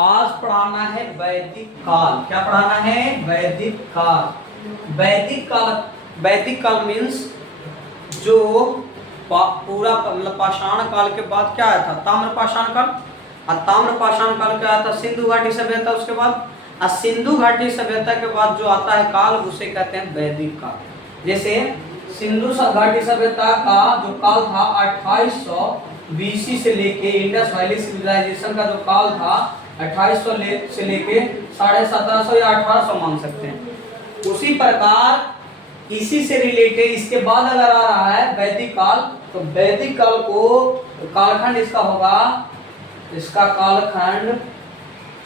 आज पढ़ाना है वैदिक काल। क्या पढ़ाना है? वैदिक काल। वैदिक काल, वैदिक काल मीन्स जो पूरा पाषाण काल के बाद क्या आया था? ताम्र पाषाण काल। और ताम्र पाषाण काल क्या आया था? सिंधु घाटी सभ्यता। उसके बाद सिंधु घाटी सभ्यता के बाद जो आता है काल, उसे कहते हैं वैदिक काल। जैसे सिंधु घाटी सभ्यता का जो काल था 2800 BC से लेके इंडस वैली सिविलाइजेशन का जो काल था 2800 से लेके 1750 या 1800 मान सकते हैं। उसी प्रकार इसी से रिलेटेड इसके बाद अगर आ रहा है वैदिक काल, तो वैदिक काल को कालखंड इसका होगा, इसका कालखंड,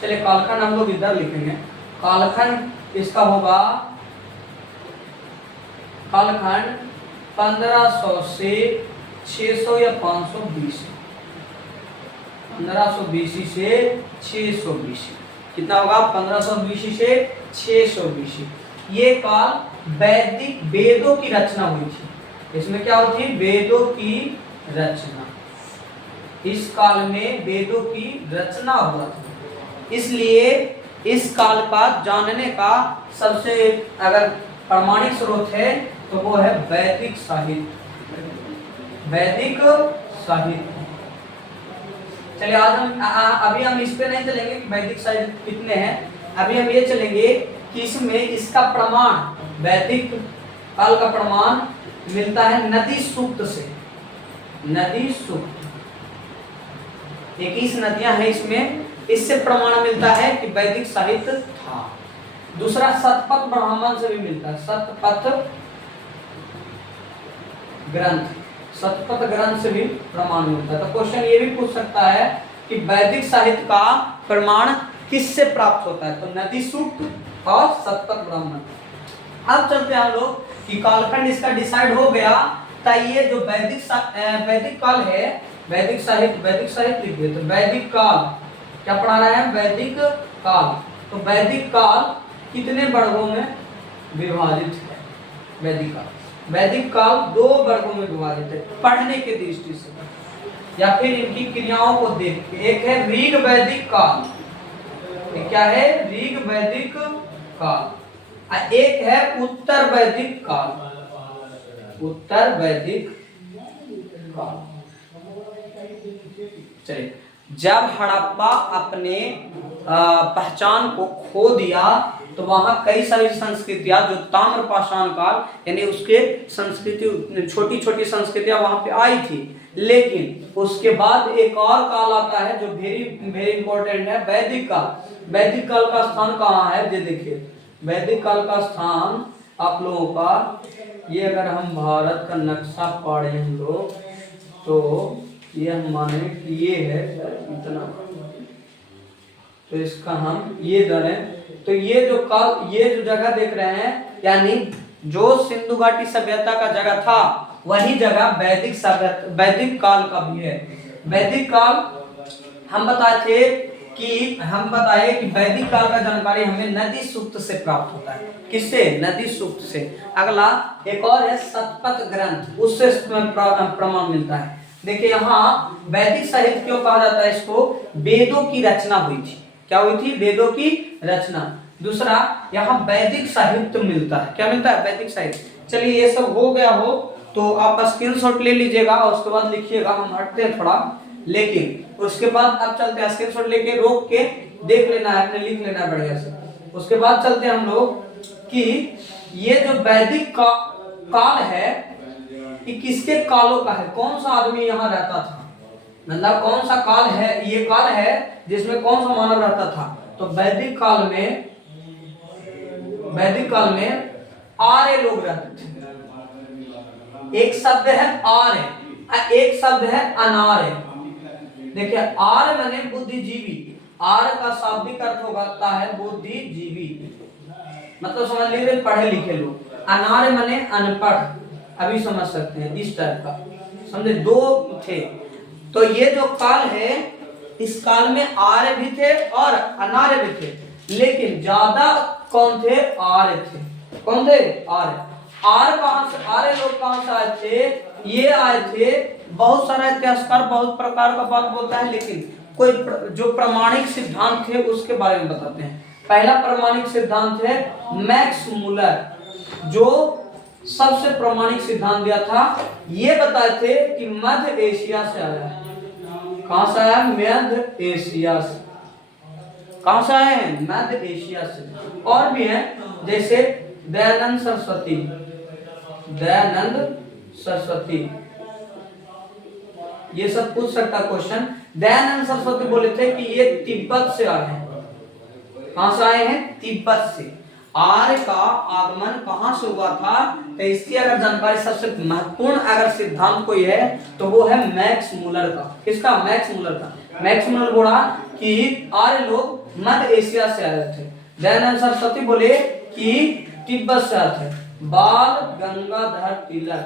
चलिए कालखंड हम लोग इधर लिखेंगे। कालखंड इसका होगा, कालखंड 1500 से 600 या 500 BC, 1500 BC से 600 BC। कितना होगा? 1500 BC से 600 BC। ये काल वैदिक वेदों की रचना हुई थी। इसमें क्या होती है? वेदों की रचना। इस काल में वेदों की रचना हुआ था, इसलिए इस काल का जानने का सबसे अगर प्रामाणिक स्रोत है तो वो है वैदिक साहित्य। वैदिक साहित्य। चलिए आज हम अभी हम इस पे नहीं चलेंगे कि वैदिक साहित्य कितने हैं। अभी हम ये चलेंगे कि इसमें इसका प्रमाण, वैदिक काल का प्रमाण मिलता है नदी सूक्त से। नदी सूक्त 21 नदियां हैं इसमें, इससे प्रमाण मिलता है कि वैदिक साहित्य था। दूसरा शतपथ ब्राह्मण से भी मिलता है, शतपथ ग्रंथ, शतपथ ग्रंथ से भी प्रमाण मिलता है। तो क्वेश्चन ये भी पूछ सकता है कि वैदिक साहित्य का प्रमाण किससे प्राप्त होता है? तो नदी सूक्त और शतपथ ब्राह्मण। अब चलते हैं हम लोग कि कालखंड इसका डिसाइड हो गया। ये जो वैदिक काल है, वैदिक साहित्य लिख दिए। तो वैदिक काल क्या पढ़ाना है? वैदिक काल। तो वैदिक काल कितने वर्गों में विभाजित है? वैदिक काल 2 वर्गों में विभाजित है पढ़ने के दृष्टि से या फिर इनकी क्रियाओं को देख के। एक है ऋग वैदिक काल, ये क्या है? ऋग वैदिक काल। एक है उत्तर वैदिक काल, उत्तर वैदिक काल। चलिए, जब हड़प्पा अपने पहचान को खो दिया तो वहां कई सारी संस्कृतियां जो ताम्र पाषाण काल यानी उसके संस्कृति, छोटी छोटी संस्कृतियां वहां पे आई थी। लेकिन उसके बाद एक और काल आता है जो वेरी इंपॉर्टेंट है, वैदिक काल। वैदिक काल का स्थान कहाँ है? ये देखिए, वैदिक काल का स्थान आप लोगों का, ये अगर हम भारत का नक्शा पढ़े हम लोग तो ये हम माने कि ये है इतना, तो इसका हम ये धरें। तो ये जो काल, ये जो जगह देख रहे हैं, यानी जो सिंधु घाटी सभ्यता का जगह था वही जगह वैदिक सभ्यता, वैदिक काल का भी है। वैदिक काल हम बताए कि वैदिक काल का जानकारी हमें नदी सूक्त से प्राप्त होता है। किससे? नदी सूक्त से। अगला एक और है शतपथ ग्रंथ, उससे प्रमाण मिलता है। देखिए यहाँ वैदिक साहित्य क्यों कहा जाता है इसको? वेदों की रचना हुई थी। क्या हुई थी? वेदों की रचना। दूसरा यहाँ वैदिक साहित्य मिलता है। क्या मिलता है? वैदिक साहित्य। चलिए ये सब हो गया हो तो आप स्क्रीनशॉट ले लीजिएगा और उसके बाद लिखिएगा। हम हटते हैं थोड़ा, लेकिन उसके बाद अब चलते हैं, स्क्रीनशॉट लेके रोक के देख लेना है, अपने लिख लेना है बढ़िया से। उसके बाद चलते हैं हम लोग कि ये जो वैदिक काल है कि किसके कालों का है? कौन सा आदमी यहाँ रहता था? मतलब कौन सा काल है? ये काल है जिसमें कौन सा मानव रहता था? तो वैदिक काल में आर्य लोग रहते थे। एक शब्द है आर्य, एक शब्द है अनार्य। देखिए आर्य माने बुद्धिजीवी, आर्य का शाब्दिक अर्थ होता है बुद्धिजीवी, मतलब समझ लीजिए पढ़े लिखे लोग। अनार्य माने अनपढ़, अभी समझ सकते हैं इस टाइप का, समझे? 2 थे। तो ये जो काल है, इस काल में आर्य भी थे और अनार्य भी थे, लेकिन ज्यादा कौन थे? आर्य थे। कौन थे? आर्य। आर्य लोग कहां से आए थे? ये आए थे, बहुत सारा इतिहासकार बहुत प्रकार का बात बोलता है, लेकिन कोई जो प्रामाणिक सिद्धांत थे उसके बारे में बताते हैं। पहला प्रामाणिक सिद्धांत है मैक्स मूलर, जो सबसे प्रामाणिक सिद्धांत दिया था। ये बताए थे कि मध्य एशिया से आया है। कहां से आया? मध्य एशिया से। कहां से आए हैं? मध्य एशिया से। और भी है जैसे दयानंद सरस्वती, दयानंद सरस्वती, ये सब पूछ सकता क्वेश्चन। दयानंद सरस्वती बोले थे कि ये तिब्बत से आए हैं। कहां से आए हैं? तिब्बत से। आर्य का आगमन कहां से हुआ था, तो इसकी अगर जानकारी सबसे महत्वपूर्ण अगर सिद्धांत कोई है तो वो है मैक्स मूलर का। किसका? मैक्स मूलर का। मैक्स मूलर बोला कि आर्य लोग मध्य एशिया से आए थे। दयानंद सरस्वती बोले कि तिब्बत से आए थे। बाल गंगाधर तिलक,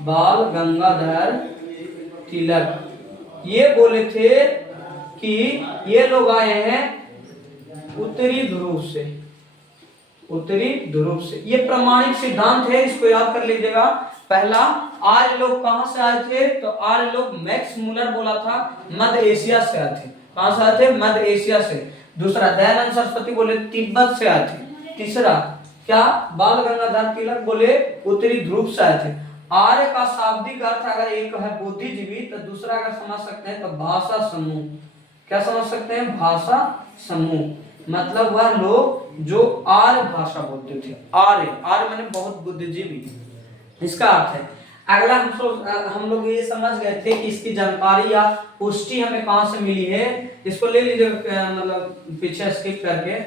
बाल गंगाधर तिलक ये बोले थे कि ये लोग आए हैं उत्तरी ध्रुव से, उत्तरी ध्रुव से। ये प्रामाणिक सिद्धांत है, इसको याद कर लीजिएगा। पहला, आर्य लोग कहां से आए थे, तो आर्य लोग मैक्स मूलर बोला था मध्य एशिया से आए थे। कहां से आए थे? मध्य एशिया से। दूसरा, दयानंद सरस्वती बोले तिब्बत से आए थे। तीसरा क्या? बाल गंगाधर तिलक बोले उत्तरी ध्रुव से आए थे। आर्य का शाब्दिक अर्थ अगर एक है बुद्धिजीवी, तो दूसरा अगर समझ सकते हैं तो भाषा समूह। क्या समझ सकते हैं? भाषा समूह, मतलब वह लोग जो आर्य भाषा बोलते थे। आर्य, आर्य माने बहुत बुद्धिजीवी, इसका अर्थ है। अगला हम लोग ये समझ गए थे कि इसकी जानकारी या पुष्टि हमें कहां से मिली है। इसको ले लीजिए, मतलब पीछे स्किप करके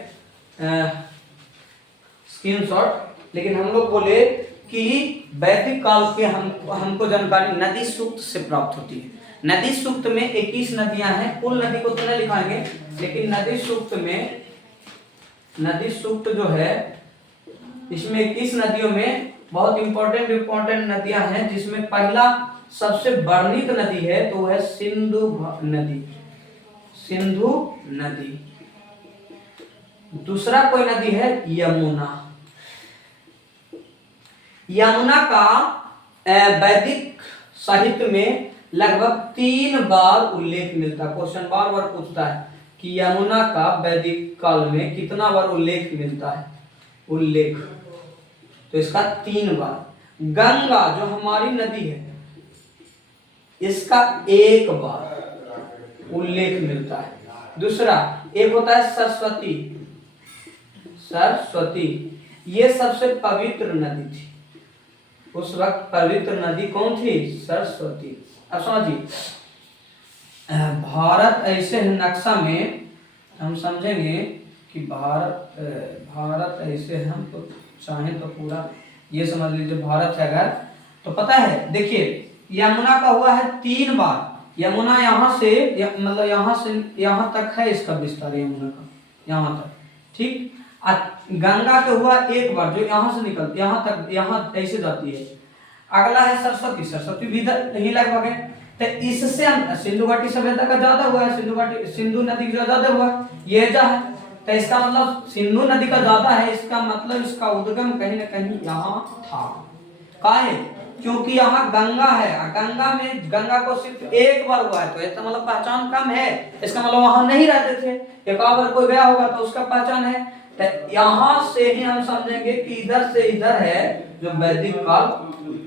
स्क्रीनशॉट। लेकिन हम लोग बोले कि वैदिक काल के हमको जानकारी नदी सूक्त से प्राप्त होती है। नदी सूक्त में 21 नदियां हैं। कुल नदी को तो नहीं लिखाएंगे, लेकिन नदी सूक्त में, नदी सूक्त जो है इसमें 21 नदियों में बहुत इंपॉर्टेंट नदियां हैं, जिसमें पहला सबसे वर्णित नदी है तो वह सिंधु नदी, सिंधु नदी। दूसरा कोई नदी है यमुना। यमुना का वैदिक साहित्य में लगभग 3 बार उल्लेख मिलता है। क्वेश्चन बार बार पूछता है कि यमुना का वैदिक काल में कितना बार उल्लेख मिलता है, उल्लेख, तो इसका 3 बार। गंगा जो हमारी नदी है इसका 1 बार उल्लेख मिलता है। दूसरा एक होता है सरस्वती, सरस्वती ये सबसे पवित्र नदी थी उस वक्त। पवित्र नदी कौन थी? सरस्वती। अब समझिए, भारत ऐसे नक्शा में हम समझेंगे कि भारत ऐसे, हम तो चाहें तो पूरा ये समझ लीजिए भारत है अगर, तो पता है देखिए यमुना का हुआ है 3 बार। यमुना यहाँ से मतलब यहाँ से यहाँ तक है इसका विस्तार, यमुना का यहाँ तक, ठीक। गंगा के हुआ 1 बार जो यहाँ से निकलती यहाँ तक, यहाँ ऐसे जाती है। अगला है सरस्वती, सरस्वती भी यही लगभग है। तो इससे सिंधु घाटी सभ्यता का ज्यादा हुआ है, सिंधु नदी का ज्यादा हुआ, ये जा है। तो इसका मतलब सिंधु नदी का ज्यादा है, इसका मतलब इसका उद्गम कहीं ना कहीं यहाँ था। कहा है? क्योंकि यहाँ गंगा है, गंगा में गंगा को सिर्फ 1 बार हुआ है, तो इसका मतलब पहचान कम है। इसका मतलब वहां नहीं रहते थे, एक बार कोई गया होगा तो उसका पहचान है। तो यहाँ से ही हम समझेंगे कि इधर से इधर है जो वैदिक काल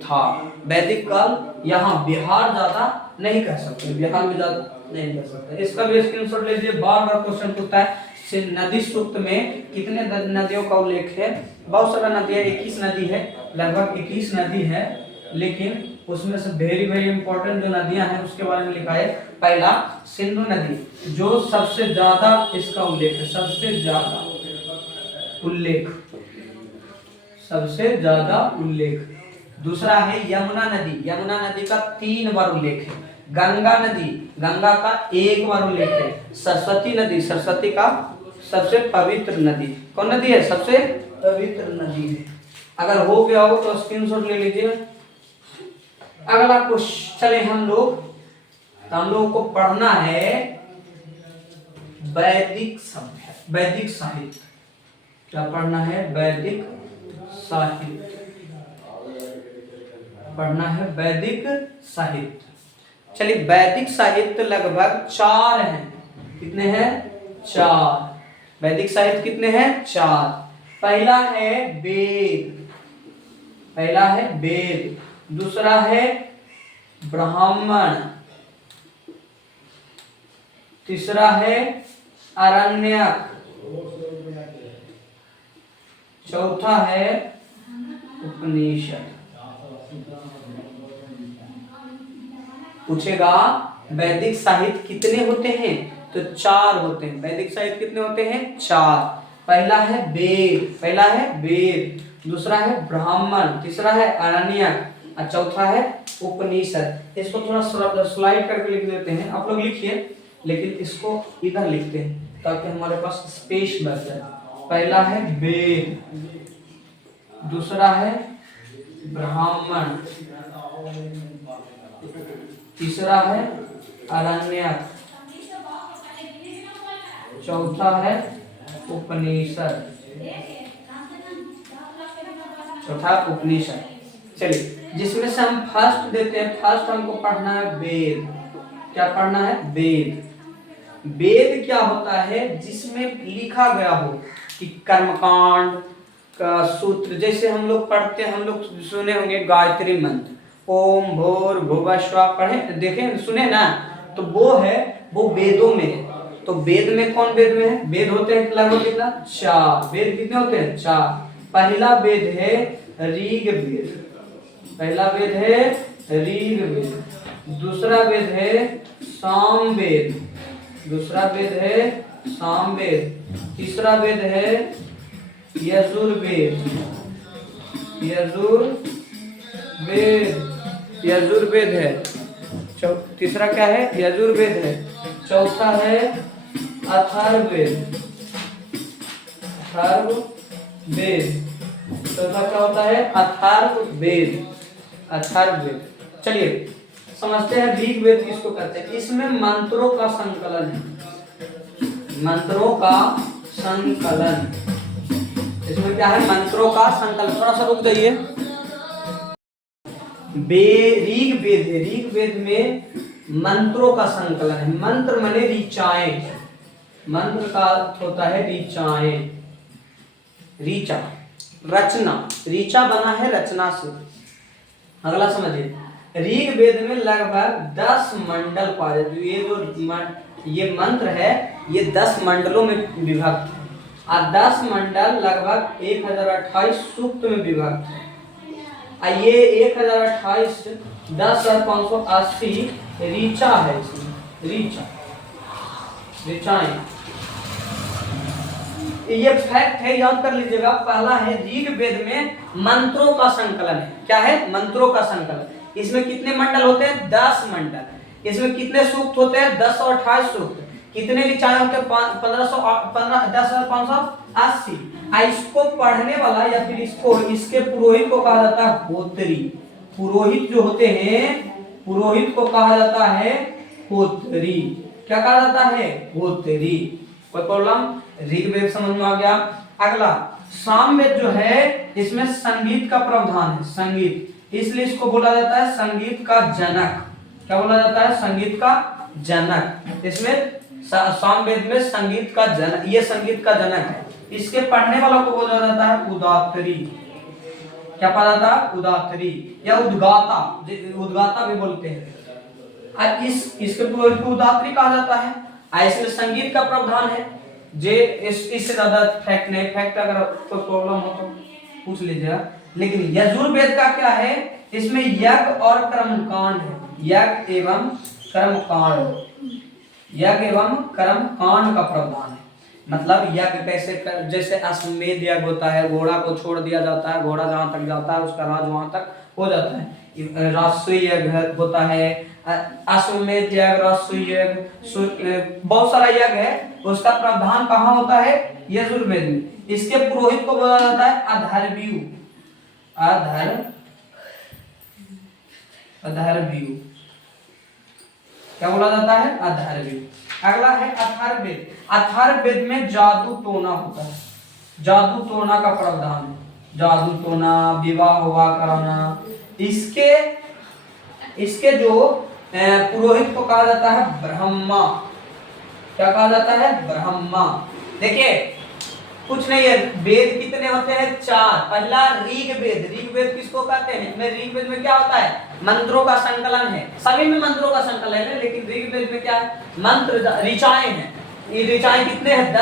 था। वैदिक काल यहाँ बिहार ज्यादा नहीं कह सकते, बिहार में ज्यादा नहीं कह सकते। इसका भी स्क्रीनशॉट ले लीजिए, बार बार क्वेश्चन पूछता है नदी सूक्त में कितने नदियों का उल्लेख है। बहुत सारा नदियां, 21 नदी है, लगभग 21 नदी है, लेकिन उसमें से वेरी इंपॉर्टेंट जो नदियां हैं उसके बारे में लिखा है। पहला सिंधु नदी, जो सबसे ज्यादा इसका उल्लेख है, सबसे ज्यादा उल्लेख, सबसे ज्यादा उल्लेख। दूसरा है यमुना नदी, यमुना नदी का 3 बार उल्लेख है। गंगा नदी, गंगा का 1 बार उल्लेख है। सरस्वती नदी, सरस्वती का सबसे पवित्र नदी, कौन नदी है? सबसे पवित्र नदी है। अगर हो गया हो तो स्क्रीनशॉट ले लीजिए। अगला क्वेश्चन चले हम लोग को पढ़ना है वैदिक सभ्यता, वैदिक साहित्य। क्या पढ़ना है? वैदिक साहित्य पढ़ना है, वैदिक साहित्य। चलिए वैदिक साहित्य लगभग 4 हैं। कितने हैं? 4। वैदिक साहित्य कितने हैं? 4। पहला है वेद, पहला है वेद, दूसरा है ब्राह्मण, तीसरा है आरण्यक, चौथा है उपनिषद। पूछेगा वैदिक साहित्य कितने होते हैं, तो 4 होते हैं। वैदिक साहित्य कितने होते हैं? 4। पहला है वेद, पहला है वेद, दूसरा है ब्राह्मण, तीसरा है आरण्यक और चौथा है उपनिषद। इसको थोड़ा स्लाइड करके लिख देते हैं, आप लोग लिखिए, लेकिन इसको इधर लिखते हैं ताकि हमारे पास स्पेस बच जाए। पहला है वेद, दूसरा है ब्राह्मण, तीसरा है आरण्यक, चौथा है उपनिषद, चौथा उपनिषद। चलिए जिसमें से हम फर्स्ट देते हैं, फर्स्ट हमको पढ़ना है वेद। क्या पढ़ना है? वेद। वेद क्या होता है? जिसमें लिखा गया हो कि कर्मकांड का सूत्र, जैसे हम लोग पढ़ते हैं, हम लोग सुने होंगे गायत्री मंत्र, ओम भूर्भुवः स्वः, पढ़े देखें सुने ना, तो वो है, वो वेदों में है। तो वेद में कौन वेद में है? वेद होते हैं लगभग कितना? 4। वेद कितने होते हैं? 4। पहला वेद है ऋग वेद, पहला वेद है ऋग वेद, दूसरा वेद है सामवेद, दूसरा वेद है सामवेद, तीसरा वेद है यजुर्वेद, यजुर्वेद, यजुर्वेद है। तीसरा क्या है? यजुर्वेद है। चौथा है अथर्ववेद, अथर्ववेद। चौथा क्या होता है? अथर्ववेद, अथर्ववेद। चलिए समझते हैं ऋग वेद किसको कहते हैं। इसमें मंत्रों का संकलन है, मंत्रों का संकलन। इसमें क्या है? मंत्रों का संकलन। थोड़ा सा रुक जाइए। ऋग वेद है, ऋग वेद में मंत्रों का संकलन है। मंत्र माने ऋचाएं, मंत्र का अर्थ होता है ऋचाएं, ऋचा रचना, ऋचा बना है रचना से। अगला समझिए, ऋग वेद में लगभग 10 मंडल पाए जाते। ये मंत्र है, ये 10 मंडलों में विभक्त है और 10 मंडल लगभग 1028 सूक्त में विभक्त है। ये 1028 10,580 ऋचा है, इसमें ऋचा, ऋचाएं। ये फैक्ट है, याद कर लीजिएगा। पहला है ऋग वेद में मंत्रों का संकलन है। क्या है? मंत्रों का संकलन। इसमें कितने मंडल होते हैं? 10 मंडल। इसमें कितने सूक्त होते हैं? 10 और 28 सूक्त। कितने ऋचाएं होते हैं? 10,580। इसको पढ़ने वाला या फिर इसके पुरोहित को कहा जाता है होत्री। पुरोहित जो होते हैं, पुरोहित को कहा जाता है होत्री। क्या कहा जाता है? होत्री। कोई प्रॉब्लम? ऋग्वेद समझ में आ गया। अगला सामवेद जो है, इसमें संगीत का प्रावधान है, संगीत, इसलिए इसको बोला जाता है संगीत का जनक। क्या बोला जाता है? संगीत का जनक। इसमें सामवेद में संगीत का जनक, ये संगीत का जनक है। इसके पढ़ने वालों को बोला जाता है उदात्री। क्या पढ़ा जाता है? उदात्री या उद्गाता, उद्गाता भी बोलते हैं। इसके पुरोहित को उदात्री कहा जाता है। इसमें संगीत का प्रावधान है। जे इससे ज्यादा फैक्ट नहीं, फैक्ट अगर कोई प्रॉब्लम हो तो पूछ लीजिएगा। लेकिन यजुर्वेद का क्या है? इसमें यज्ञ और कर्मकांड है, यज्ञ एवं कर्मकांड, यज्ञ एवं कर्मकांड का प्रावधान है। मतलब यज्ञ कैसे कर, जैसे अश्वमेध यज्ञ होता है, घोड़ा को छोड़ दिया जाता है, घोड़ा जहां तक जाता है उसका राज वहां तक हो जाता है। राजसूय यज्ञ होता है, अश्वमेध यज्ञ, राजसूय यज्ञ, बहुत सारा यज्ञ है। उसका प्रावधान कहाँ होता है? यजुर्वेद में। इसके पुरोहित को बोला जाता है अधर्व्यु, अधर्व्यु। क्या बोला जाता है? अधर्व्यु। अगला है अथर्ववेद। अथर्ववेद में जादू टोना होता है, जादू टोना का प्रावधान है, जादू टोना, विवाह हुआ कराना। इसके जो पुरोहित को कहा जाता है ब्रह्मा। क्या कहा जाता है? ब्रह्मा। देखिए कुछ नहीं है, वेद कितने होते हैं? 4। पहला ऋग्वेद। ऋग्वेद किसको कहते हैं? में ऋग्वेद में क्या होता है? मंत्रों का संकलन है। सभी में मंत्रों का संकलन है, लेकिन ऋग्वेद में क्या है? मंत्र, ऋचाएं हैं। ये ऋचाएं कितने हैं?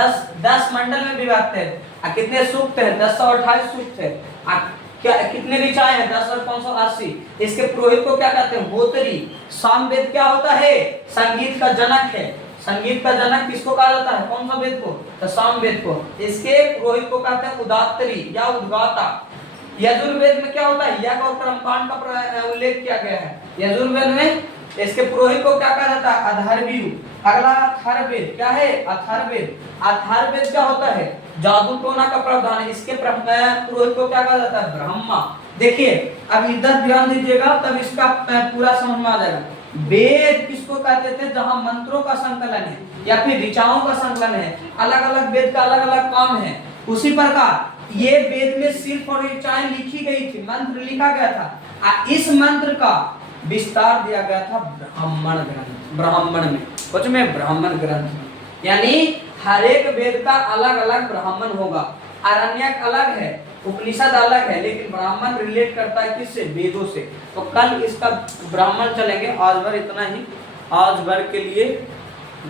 10 मंडल में विभक्त है। कितने सूक्त है? 1028 सूक्त है। क्या कितने ऋचाएं हैं? 10 और 580। इसके पुरोहित को क्या कहते हैं? होतरी। सामवेद क्या होता है? संगीत का जनक है। संगीत का जनक किसको कहा जाता है? कौन सा वेद को? तो सामवेद को। इसके पुरोहित को कहते हैं उदात्तरी या उद्गाता। यजुर्वेद में क्या होता है? यज्ञ और कर्मकांड का उल्लेख किया गया है यजुर्वेद में। इसके पुरोहित को क्या कहा जाता है? अथर्वयु। अगला अथर्ववेद क्या है? अथर्ववेद। अथर्ववेद क्या होता है? जादू टोना का प्रावधान है। इसके पुरोहित को क्या कहा जाता है? ब्रह्मा। देखिए अब इधर ध्यान दीजिएगा, तब इसका पूरा समझ में आ जाएगा। वेद किसको कहते थे? जहां मंत्रों का संकलन है या फिर ऋचाओं का संकलन है। अलग अलग वेद का अलग अलग काम है। उसी प्रकार ये वेद में सिर्फ और ऋचाएं लिखी गई थी, मंत्र लिखा गया था। इस मंत्र का विस्तार दिया गया था ब्राह्मण ग्रंथ। ब्राह्मण में कुछ में ब्राह्मण ग्रंथ, यानी हर एक वेद का अलग अलग ब्राह्मण होगा। आरण्यक अलग है, उपनिषद अलग है, लेकिन ब्राह्मण रिलेट करता है किससे? वेदों से। तो कल इसका ब्राह्मण चलेंगे। आज भर इतना ही। आज भर के लिए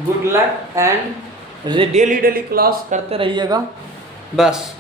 good luck and daily class करते रहिएगा बस।